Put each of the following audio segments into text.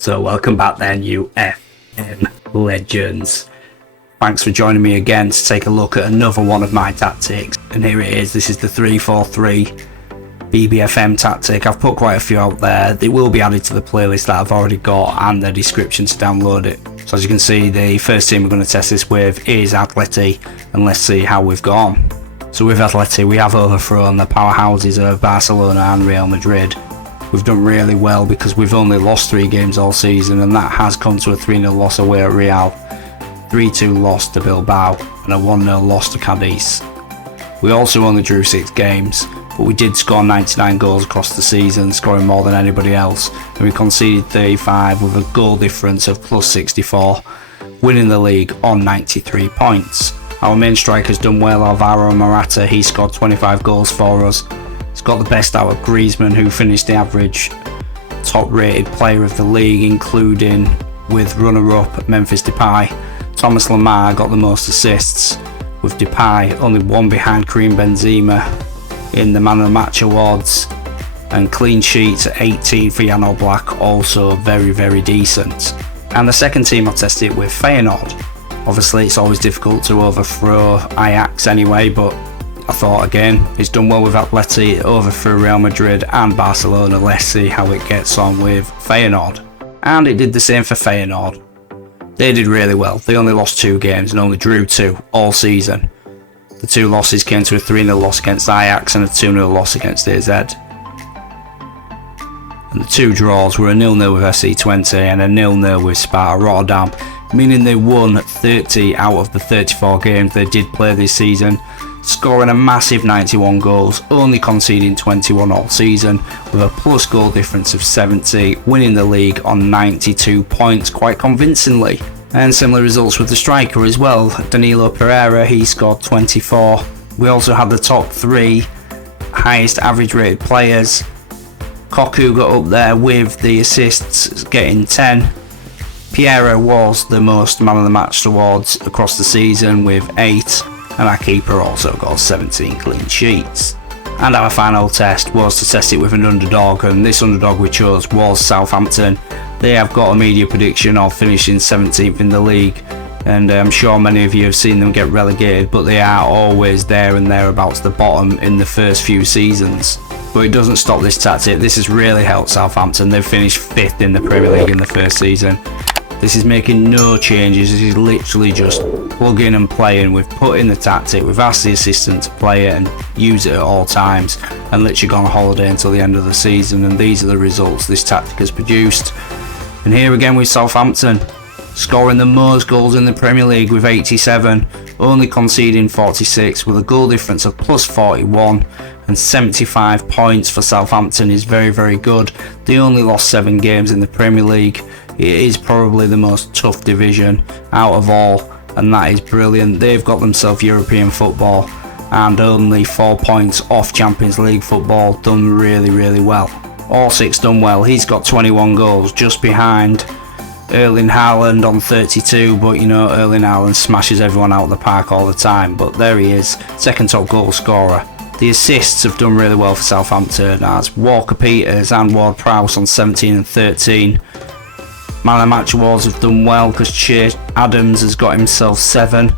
So welcome back then, you FM legends. Thanks for joining me again to take a look at another one of my tactics. And here it is. This is the 3-4-3 BBFM tactic. I've put quite a few out there. They will be added to the playlist that I've already got and the description to download it. So as you can see, the first team we're going to test this with is Atleti, and let's see how we've gone. So with Atleti, we have overthrown the powerhouses of Barcelona and Real Madrid. We've done really well because we've only lost 3 games all season, and that has come to a 3-0 loss away at Real, 3-2 loss to Bilbao, and a 1-0 loss to Cadiz. We also only drew 6 games, but we did score 99 goals across the season, scoring more than anybody else, and we conceded 35 with a goal difference of plus 64, winning the league on 93 points. Our main striker's done well. Alvaro Morata, he scored 25 goals for us. He's got the best out of Griezmann, who finished the average top rated player of the league, including with runner-up Memphis Depay. Thomas Lemar got the most assists, with Depay only one behind Karim Benzema in the Man of the Match awards, and clean sheets at 18 for Jan Oblak, also very, very decent. And the second team I'll test it with, Feyenoord. Obviously it's always difficult to overthrow Ajax anyway, but I thought again, it's done well with Atleti, overthrew Real Madrid and Barcelona. Let's see how it gets on with Feyenoord. And it did the same for Feyenoord. They did really well. They only lost 2 games and only drew 2 all season. The 2 losses came to a 3-0 loss against Ajax and a 2-0 loss against AZ. And the 2 draws were a 0-0 with FC20 and a 0-0 with Sparta Rotterdam, meaning they won 30 out of the 34 games they did play this season, scoring a massive 91 goals, only conceding 21 all season, with a plus goal difference of 70, winning the league on 92 points quite convincingly. And similar results with the striker as well. Danilo Pereira, he scored 24. We also had the top 3 highest average rated players. Koku got up there with the assists, getting 10. Piero was the most man of the match awards across the season with 8. And our keeper also got 17 clean sheets. And our final test was to test it with an underdog, and this underdog we chose was Southampton. They have got a media prediction of finishing 17th in the league, and I'm sure many of you have seen them get relegated, but they are always there and thereabouts the bottom in the first few seasons. But it doesn't stop this tactic. This has really helped Southampton. They've finished 5th in the Premier League in the first season. This is making no changes. This is literally just plugging and playing. We've put in the tactic, we've asked the assistant to play it and use it at all times, and literally gone on holiday until the end of the season, and these are the results this tactic has produced. And here again with Southampton, scoring the most goals in the Premier League with 87, only conceding 46, with a goal difference of plus 41, and 75 points for Southampton is very, very good. They only lost 7 games in the Premier League. It is probably the most tough division out of all, and that is brilliant. They've got themselves European football and only 4 points off Champions League football. Done really, really well. All 6 done well. He's got 21 goals, just behind Erling Haaland on 32, but you know, Erling Haaland smashes everyone out of the park all the time, but there he is, second top goal scorer. The assists have done really well for Southampton, as Walker Peters and Ward-Prowse on 17 and 13. Man of the Match awards have done well because Che Adams has got himself 7,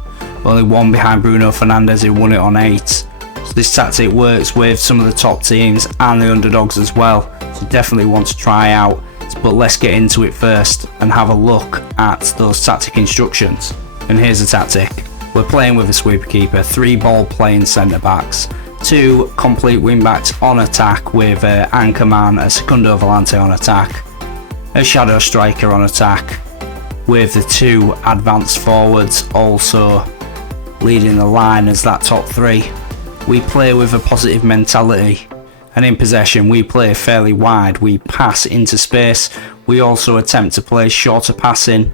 only 1 behind Bruno Fernandes, who won it on 8. So this tactic works with some of the top teams and the underdogs as well, so definitely want to try out. But let's get into it first and have a look at those tactic instructions. And here's the tactic. We're playing with a sweeper keeper, 3 ball playing centre backs, 2 complete wing backs on attack with Anchorman, a Secundo Volante on attack, a shadow striker on attack, with the 2 advanced forwards also leading the line as that top 3. We play with a positive mentality, and in possession we play fairly wide. We pass into space. We also attempt to play shorter passing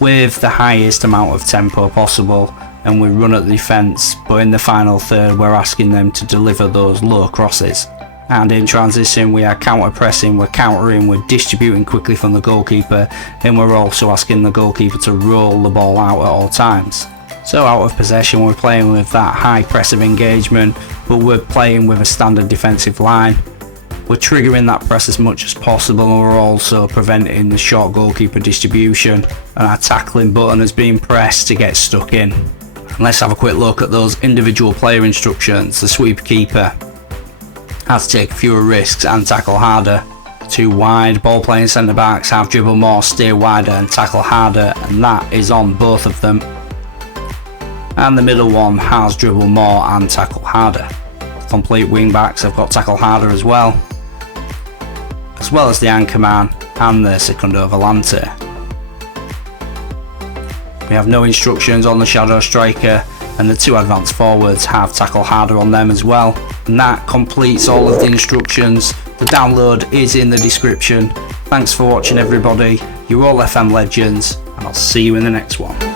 with the highest amount of tempo possible, and we run at the defence, but in the final third we're asking them to deliver those low crosses. And in transition we are counter pressing, we're countering, we're distributing quickly from the goalkeeper, and we're also asking the goalkeeper to roll the ball out at all times. So out of possession we're playing with that high press of engagement, but we're playing with a standard defensive line. We're triggering that press as much as possible, and we're also preventing the short goalkeeper distribution, and our tackling button is being pressed to get stuck in. And let's have a quick look at those individual player instructions. The sweeper keeper has to take fewer risks and tackle harder. 2 wide, ball playing centre backs have dribble more, steer wider and tackle harder, and that is on both of them. And the middle one has dribble more and tackle harder. Complete wing backs have got tackle harder as well as the anchor man and the secundo volante. We have no instructions on the shadow striker, and the 2 advanced forwards have tackle harder on them as well. And that completes all of the instructions. The download is in the description. Thanks for watching everybody. You're all FM legends, and I'll see you in the next one.